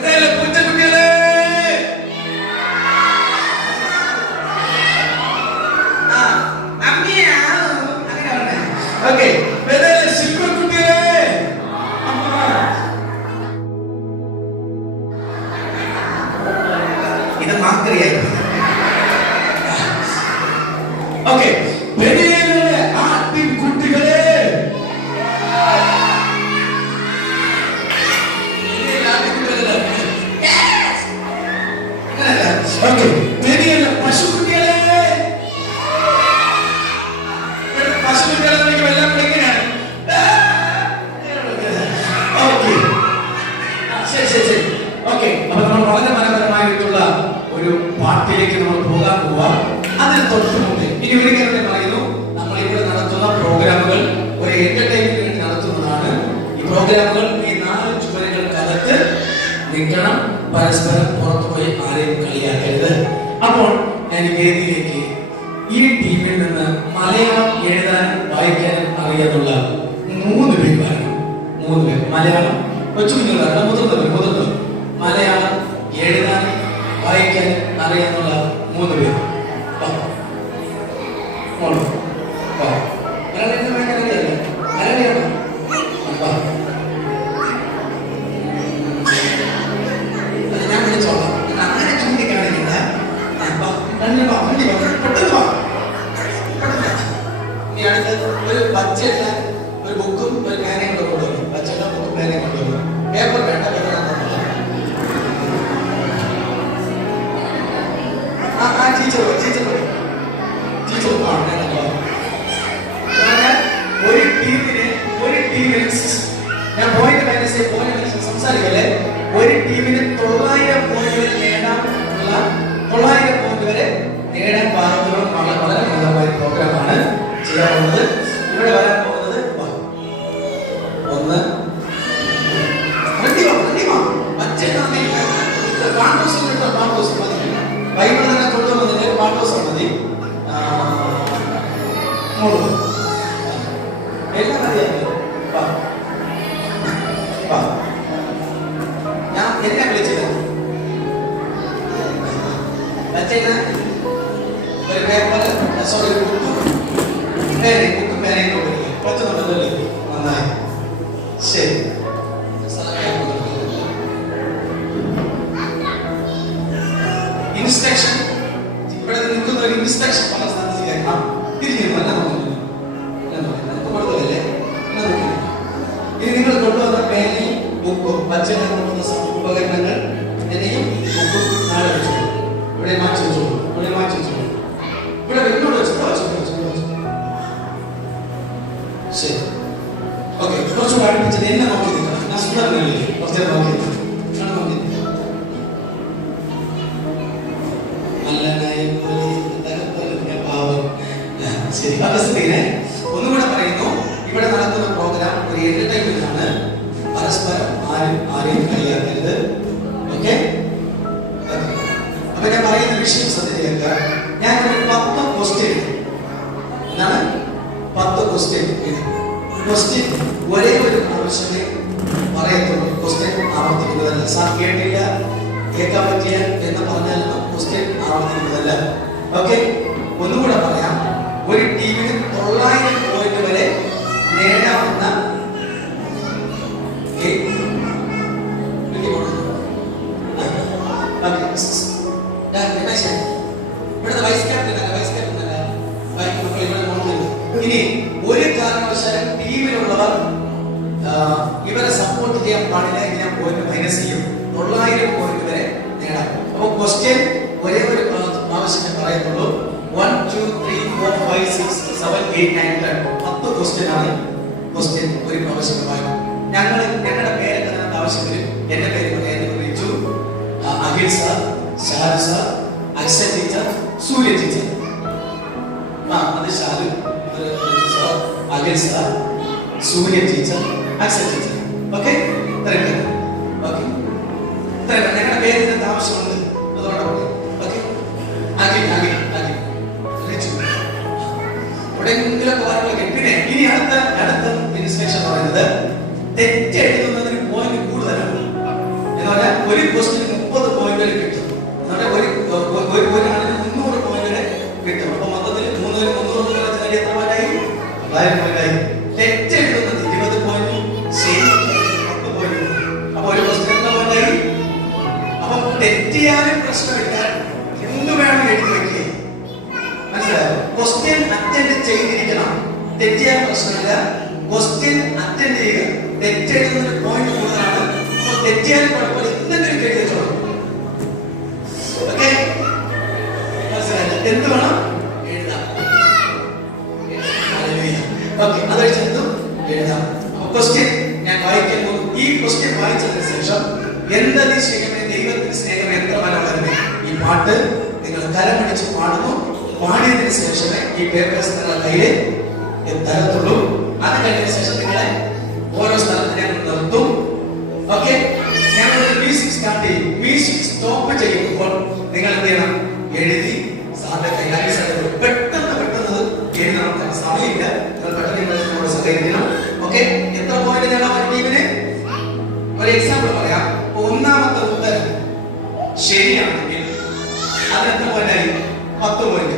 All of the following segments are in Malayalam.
Métele. Yeah. ഒരു ഡിസ്ട്രാക്ഷൻ പല സ്ഥാനത്തേക്ക് ആ തിരിഞ്ഞിരുന്നു എന്നെ നോക്കുന്നു നമുക്ക് കൊടുത്തതല്ലേ എന്നെ നോക്കുന്നു നിങ്ങൾ കൊണ്ടുവന്ന പേനയും ബുക്കും പച്ചക്കറി ഉപകരണങ്ങൾ വിഷയം ശ്രദ്ധിക്കുക ഞാൻ ഒരു പത്ത് ക്വസ്റ്റ്യൻ എന്താണ്? പത്ത് ക്വസ്റ്റ്യൻ ക്വസ്റ്റ്യൻ ഒരേ ഒരു ആവശ്യത്തെ പറയത്തുള്ളൂ. ക്വസ്റ്റ്യൻ ആവർത്തിക്കുന്നതല്ല. സാർ കേട്ടില്ല? കേൾക്കാൻ പറ്റിയ എന്ന് പറഞ്ഞാൽ ക്വസ്റ്റ്യൻ ആവർത്തിക്കുന്നതല്ല. ഓക്കെ ഒന്നുകൂടെ പറയാം. ഒരു ടീമിന് തൊള്ളായിരം los തെറ്റെഴുതുന്നതിന് പോയിന്റ് കൂടുതലാണ്. എന്ന് പറഞ്ഞാൽ ഒരു ക്വസ്റ്റ്യൻ അതിൽ ചെന്നും എഴുതാം ഞാൻ വായിക്കുമ്പോൾ ഈ ക്വസ്റ്റ്യൻ വായിച്ചതിന് ശേഷം എന്തത് സ്നേഹമേ ദൈവത്തിന് സ്നേഹം എത്ര മനോഹരമേ ഈ പാട്ട് നിങ്ങൾ കരമടിച്ച് പാടുന്നു പാടിയതിനു ശേഷമേ ഈ പേപ്പേഴ്സ് നിങ്ങളുടെ കയ്യിൽ തരത്തുള്ളൂ അത് കഴിഞ്ഞ ശേഷം ഓരോ സ്ഥലത്ത് ഞാൻ നിർത്തും ഓക്കെ ഞങ്ങൾ മ്യൂസിക് സ്റ്റാർട്ട് ചെയ്യും സ്റ്റോപ്പ് ചെയ്യുമ്പോൾ നിങ്ങൾ എന്ത് എഴുതി സാറിന്റെ കൈകാര്യം പെട്ടെന്ന് പെട്ടെന്ന് എഴുതണം സമയമില്ല ഒരു എക്സാമ്പിൾ ഒന്നാമത്തെ ഉത്തരം ശരിയാണെങ്കിൽ അതിന് എത്ര പത്ത് പോയിന്റ്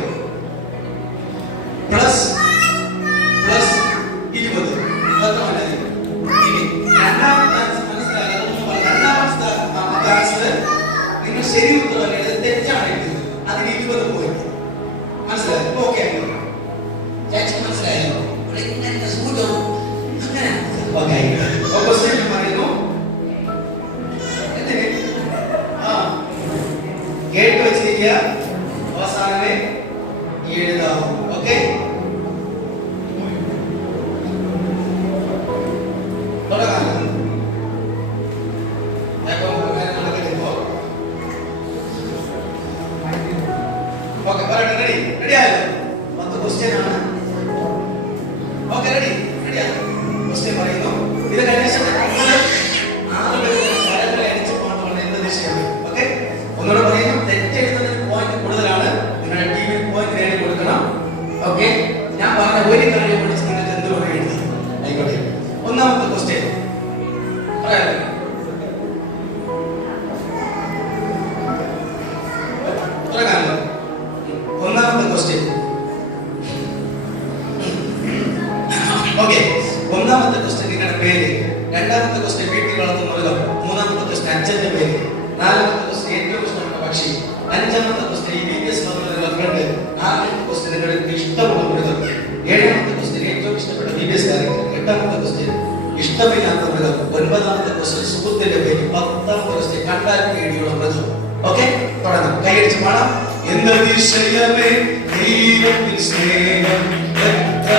ഓക്കെ പറയട്ടെ റെഡി റെഡി ആയല്ലോ പത്ത് ക്വസ്റ്റ്യൻ ആണ്. ഓക്കെ റെഡി റെഡി ആണ് ക്വസ്റ്റ്യൻ പറയുന്നു. ഇത് കഴിഞ്ഞ അഞ്ചാമത്തെ question E B B S റഫറൻഡ് നാലഞ്ച് ക്വസ്റ്റ്യനുകൾ ഇഷ്ടമുള്ള ഏഴാമത്തെ ക്വസ്റ്റ്യൻ ഏറ്റവും ഇഷ്ടപ്പെട്ട ബി ബി എസ് കാര്യങ്ങൾ എട്ടാമത്തെ ക്വസ്റ്റ്യൻ ഇഷ്ടമില്ലാത്ത മൃഗം ഒൻപതാമത്തെ ക്വസ്റ്റ്യൻ സുഹൃത്തിന്റെ പേര് പത്താമത്തെ ക്വസ്റ്റ്യൻ കണ്ടാൽ പേടിയുള്ള മൃഗം. ഓക്കെ തുടങ്ങാം. കൈയടിച്ച് പാടാം. എന്തതി ദൈവത്തിൽ സ്നേഹം എത്ര?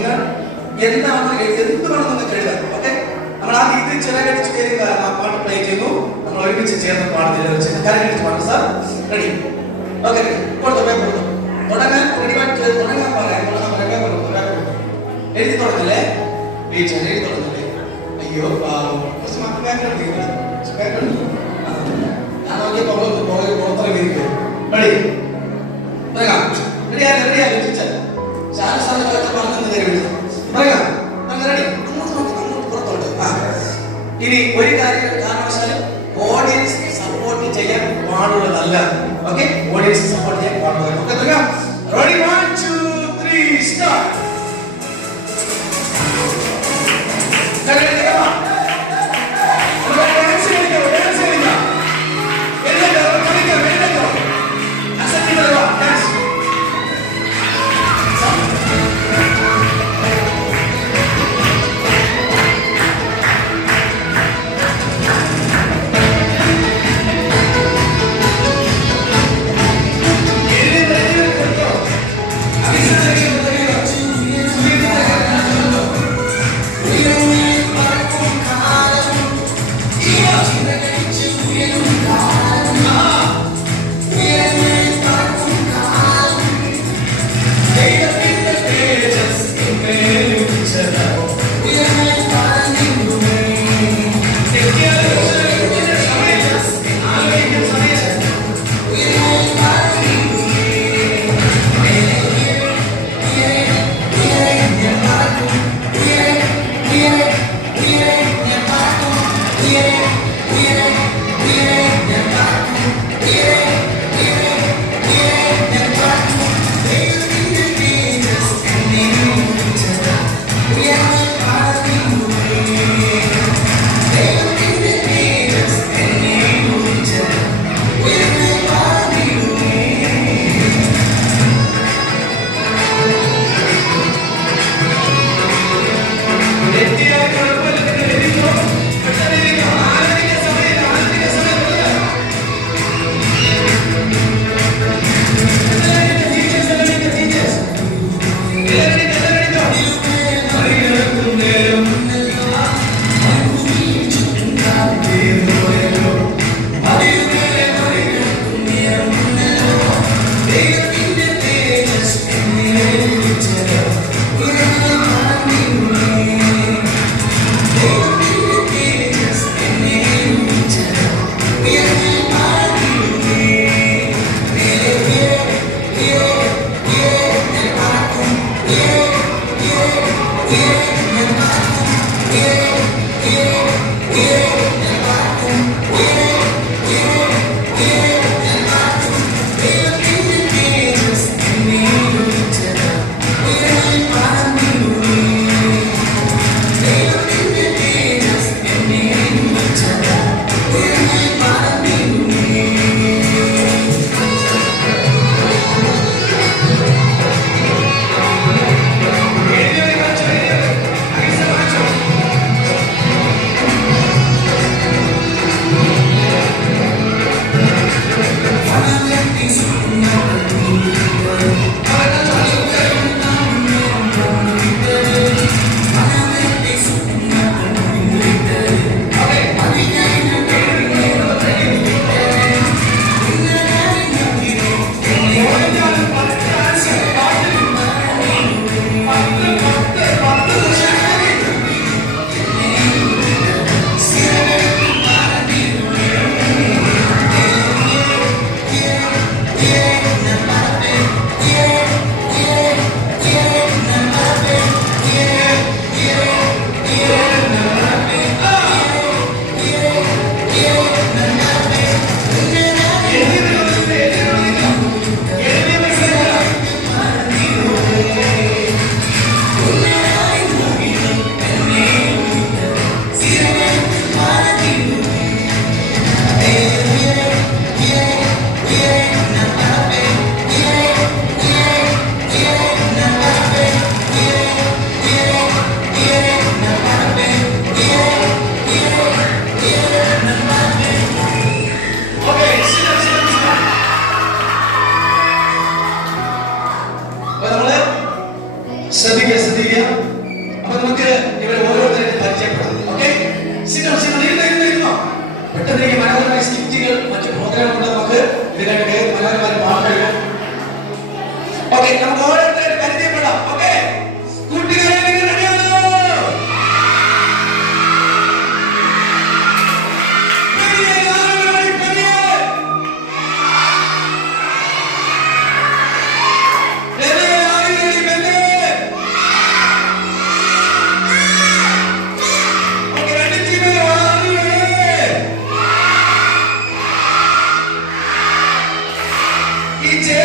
നിങ്ങൾ എന്താണ് എന്ത് വേണം നിങ്ങൾക്ക് എഴുതാം ഓക്കെ നമ്മൾ ആ രീതിയിൽ ചിലകടിച്ച് കയറി ആ പാട്ട് പ്ലേ ചെയ്യുന്നു നമ്മൾ ഒരുമിച്ച് ചേർന്ന് പാടുന്നില്ല വെച്ച് കരകടിച്ച് പാടും സാർ റെഡി ഓക്കെ പേപ്പർ കൊടുത്തു തുടങ്ങാൻ റെഡിമായിട്ട് തുടങ്ങാൻ പറയാം. പേപ്പർ കൊടുത്തു പേപ്പർ കൊടുത്തു? എഴുതി തുടങ്ങില്ലേ? വീഴ്ച എഴുതി തുടങ്ങില്ലേ? അയ്യോ പാവം. കുറച്ച് മാർക്ക് ബാങ്കിലാണ് ബാങ്കിലാണ് ഞാൻ റെഡി തുടങ്ങാം. റെഡിയായാലും റെഡിയായാലും ശാല സാധനങ്ങളൊക്കെ പറഞ്ഞു തരും പറയാം അങ്ങ് റെഡി അങ്ങോട്ട് നോക്കി അങ്ങോട്ട് പുറത്തോട്ട് ആ ഇനി ഒരു കാര്യം കാരണവശാലും ഓഡിയൻസ് സപ്പോർട്ട് ചെയ്യാൻ പാടുള്ളതല്ല ഓക്കെ ഓഡിയൻസ് സപ്പോർട്ട് ചെയ്യാൻ പാടുള്ളതല്ല सदी के सदी गया teacher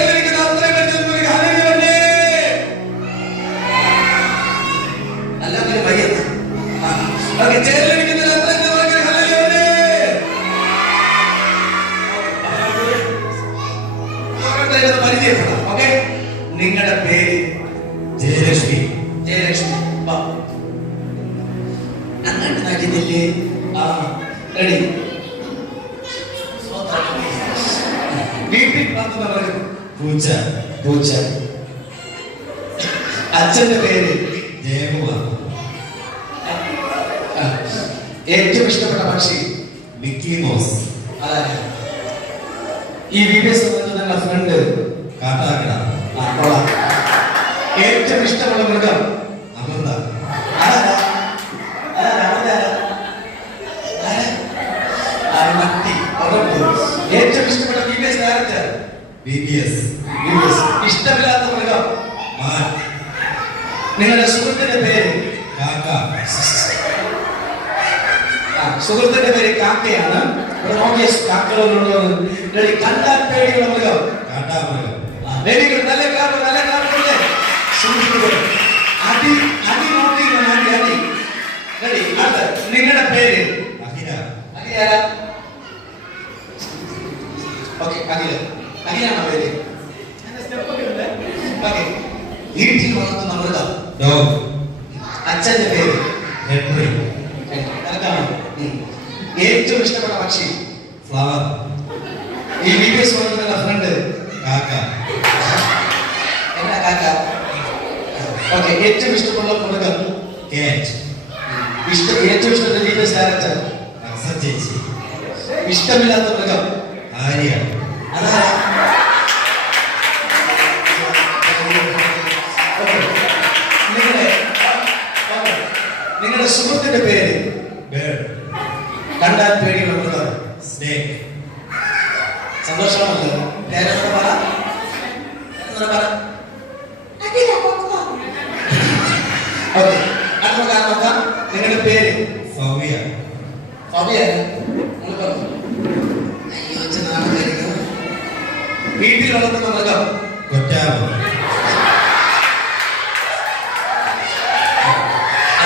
മിക്കി ഈ വി ഈ വിദേശ നിങ്ങളുടെ ഫ്രണ്ട് കാട്ടാക്കട. ഏറ്റവും ഇഷ്ടമുള്ള മൃഗം അമൃത. ഏറ്റവും ഇഷ്ടപ്പെട്ട വിദേശ ഡയറക്ടർ ബി ബി എസ് ഇഷ്ടമില്ലാത്ത മൃഗം. മാൻ. നിങ്ങളുടെ സുഹൃത്തിന്റെ പേര് കാക്ക ആ, സുഹൃത്തിന്റെ പേര് കാക്കയാണ്. കണ്ടാൽ പേടിയുള്ള മൃഗം. വെരി ഗുഡ് നല്ല ക്ലാപ്പ് നല്ല ക്ലാപ്പ് സുഹൃത്തുക്കൾ അടി അടി നോക്കി അടി അടി. റെഡി. അടുത്ത. നിങ്ങളുടെ പേര്? അഹിര അഖില ഓക്കെ അഖില. അഖിലാണോ പേര്? ഓക്കെ. വീട്ടിൽ വളർത്തുന്ന മൃഗം. ഡോഗ് അച്ഛന്റെ പേര് ഹെൻറി നിനക്കാണോ ഉം. ഏറ്റവും ഇഷ്ടപ്പെട്ട പക്ഷി ഫ്ലവർ ഈ വീഡിയോസ് വളർത്തുന്ന ഫ്രണ്ട് കാക്ക. എന്നാ കാക്ക? ഓക്കെ ഏറ്റവും ഇഷ്ടമുള്ള മൃഗം കേറ്റ് ഇഷ്ട ഏറ്റവും ഇഷ്ടപ്പെട്ട വീഡിയോസ് ഡയറക്ടർ ചേച്ചി ഇഷ്ടമില്ലാത്ത മൃഗം ആര്യാണ്? അതാ ഓക്കെ. നിങ്ങളുടെ ഓക്കെ. നിങ്ങളുടെ സുഹൃത്തിന്റെ പേര്? ബേർഡ് കണ്ടാൽ പേടിയുള്ള മൃഗം സ്നേക്ക് സന്തോഷമാണല്ലോ പറ. പറ. ഓക്കെ. കാര്യം നോക്കാം? നിങ്ങളുടെ പേര്? സൗമ്യ സൗമ്യ അയ്യോ നാളെ വീട്ടിൽ വളർത്തുന്ന മൃഗം കൊറ്റാവ്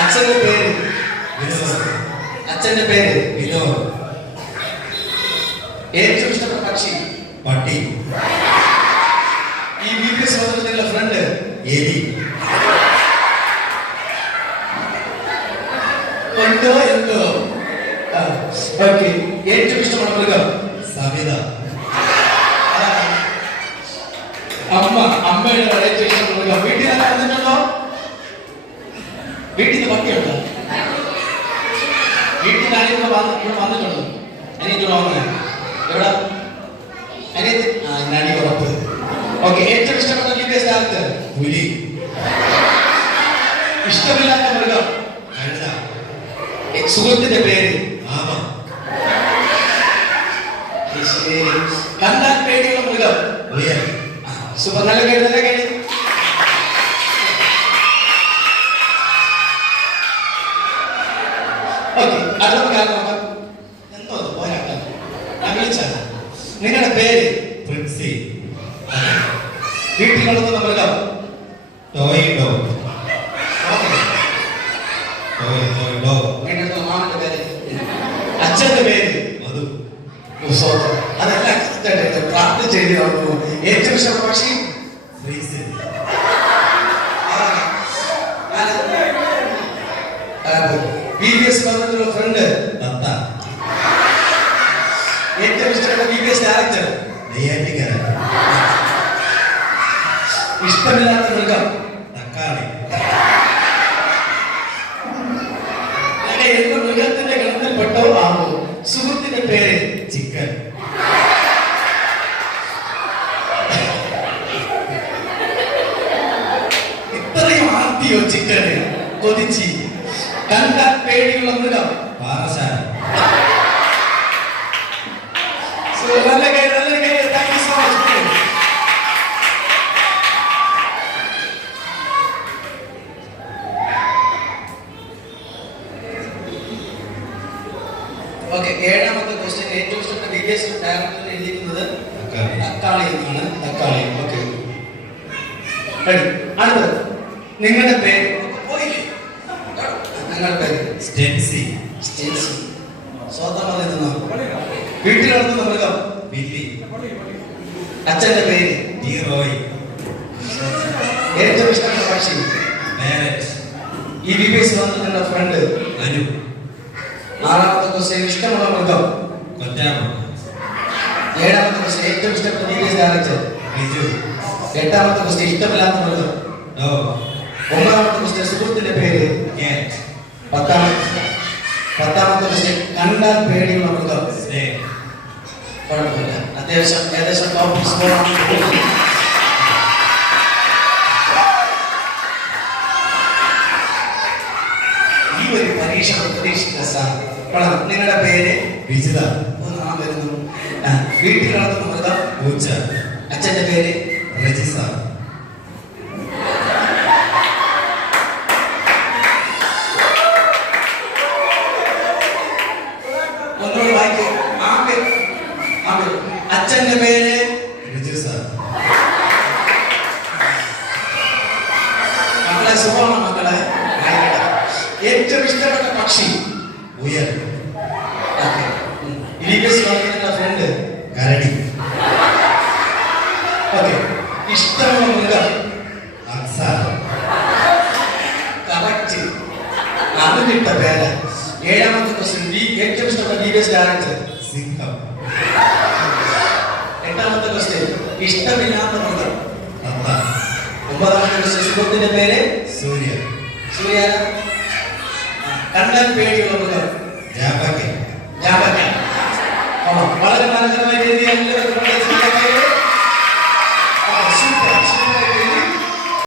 അച്ഛന്റെ പേര്? അച്ഛന്റെ പേര് വിനോദ് ഏറ്റവും ഇഷ്ടപ്പെട്ട പക്ഷി പട്ടി ഈ വീട്ടിൽ സഹോദരത്തിന്റെ ഫ്രണ്ട് എലി ഉണ്ടോ എന്തോ? ഓക്കെ. ഏറ്റവും ഇഷ്ടമുള്ള മൃഗം? സവിത. അമ്മ. അമ്മയുടെ ഏറ്റവും ഇഷ്ടമുള്ള മൃഗം. വീട്ടിൽ ആരാ വന്നിട്ടുണ്ടോ? വീട്ടിൽ നിന്ന് പട്ടിയുണ്ടോ? വീട്ടിൽ ആരെങ്കിലും വന്ന് ഇവിടെ വന്നിട്ടുണ്ടോ? അനിയത്തി വന്നത് എവിടെ? അനിയത്തി? ആ നടി ഉറപ്പ് ഓക്കെ ഏറ്റവും ഇഷ്ടപ്പെട്ട വിദേശ സ്ഥലത്ത്? പുലി. ഇഷ്ടമില്ലാത്ത മൃഗം കഴുത സുഹൃത്തിന്റെ പേര് ആമ. കണ്ടാൽ പേടിയുള്ള മൃഗം സൂപ്പർ നല്ല കേട് നല്ല കേട് ഓക്കെ അടുത്ത നോക്കാം? എന്തോ പോരാട്ടം. ഞാൻ വിളിച്ചാണ് നിങ്ങളുടെ പേര് പ്രിൻസി. വീട്ടിൽ മൃഗം toy dog okay toy toy dog വീട്ടിൽ മാമന്റെ പേര് അച്ഛന്റെ പേര് മധു സ്വന്തം അതെല്ലാം കൃത്യമായിട്ട് പ്രാർത്ഥിച്ച് എഴുതി വന്നു പക്ഷി ഫ്രീസിൽ ബി ബി എസ് പറഞ്ഞിട്ടുള്ള ഫ്രണ്ട് ഏറ്റവും ഇഷ്ടപ്പെട്ട B B S director Neyyattinkara ഇഷ്ടമില്ലാത്ത മൃഗം തക്കാളി അങ്ങനെ എന്ത് മൃഗത്തിന്റെ ഗണത്തിൽ പെട്ടോ ആവോ സുഹൃത്തിന്റെ പേര് ചിക്കൻ ഇത്രയും ആർത്തിയോ ചിക്കന് കൊതിച്ചി കണ്ടാൽ പേടിയുള്ള മൃഗം പാറശാല So, നല്ല കാര്യം നല്ല കാര്യം thank you so much okay ഏഴാമത്തെ ക്വസ്റ്റ്യൻ വിദേശ ഡയറക്ടർ എഴുതിയിരിക്കുന്നത് തക്കാളി. എന്നാണ്. തക്കാളി. ഓക്കെ. അടുത്തത്. നിങ്ങളുടെ പേര്? നിങ്ങളുടെ പേര്? സ്റ്റെൻസി. സ്റ്റെൻസി. നിന്നോ വീട്ടിൽ വളർത്തുന്ന മൃഗം ബില്ലി. അച്ഛന്റെ പേര്? ടി റോയ് ഏറ്റവും ഇഷ്ടമുള്ള പക്ഷി? ഈ ബി എസ് വന്നിട്ടുള്ള ഫ്രണ്ട് അനു. ആറാമത്തെ ദിവസം ഇഷ്ടമുള്ള മൃഗം? ഏഴാമത്തെ പ്രശ്നം ഏറ്റവും ഇഷ്ടപ്പെട്ട T V S director Biju. എട്ടാമത്തെ പ്രശ്നം ഇഷ്ടമില്ലാത്ത മൃഗം ഒമ്പതാമത്തെ പ്രശ്നം സുഹൃത്തിന്റെ പേര് പത്താമത്തെ പത്താമത്തെ പ്രശ്നം കണ്ടാൽ പേടിയുള്ള മൃഗം കുഴപ്പമില്ല. അത്യാവശ്യം ഏകദേശം ടോപ്പ് സ്കോറാണ് ഈ ഒരു പരീക്ഷ പ്രതീക്ഷിക്കുന്ന സാർ. നിങ്ങളുടെ പേര്? വിജിത. നാം വരുന്നു. വീട്ടിൽ വളർത്തുന്ന മൃഗം പൂച്ച അച്ഛന്റെ പേര് രജിസ ഒന്നുകൂടി വായിക്കൂ അച്ഛന്റെ പേര് റിജു സാർ മക്കളെ സുഖമാണ് മക്കളെ ഏറ്റവും ഇഷ്ടപ്പെട്ട പക്ഷി ഉയർ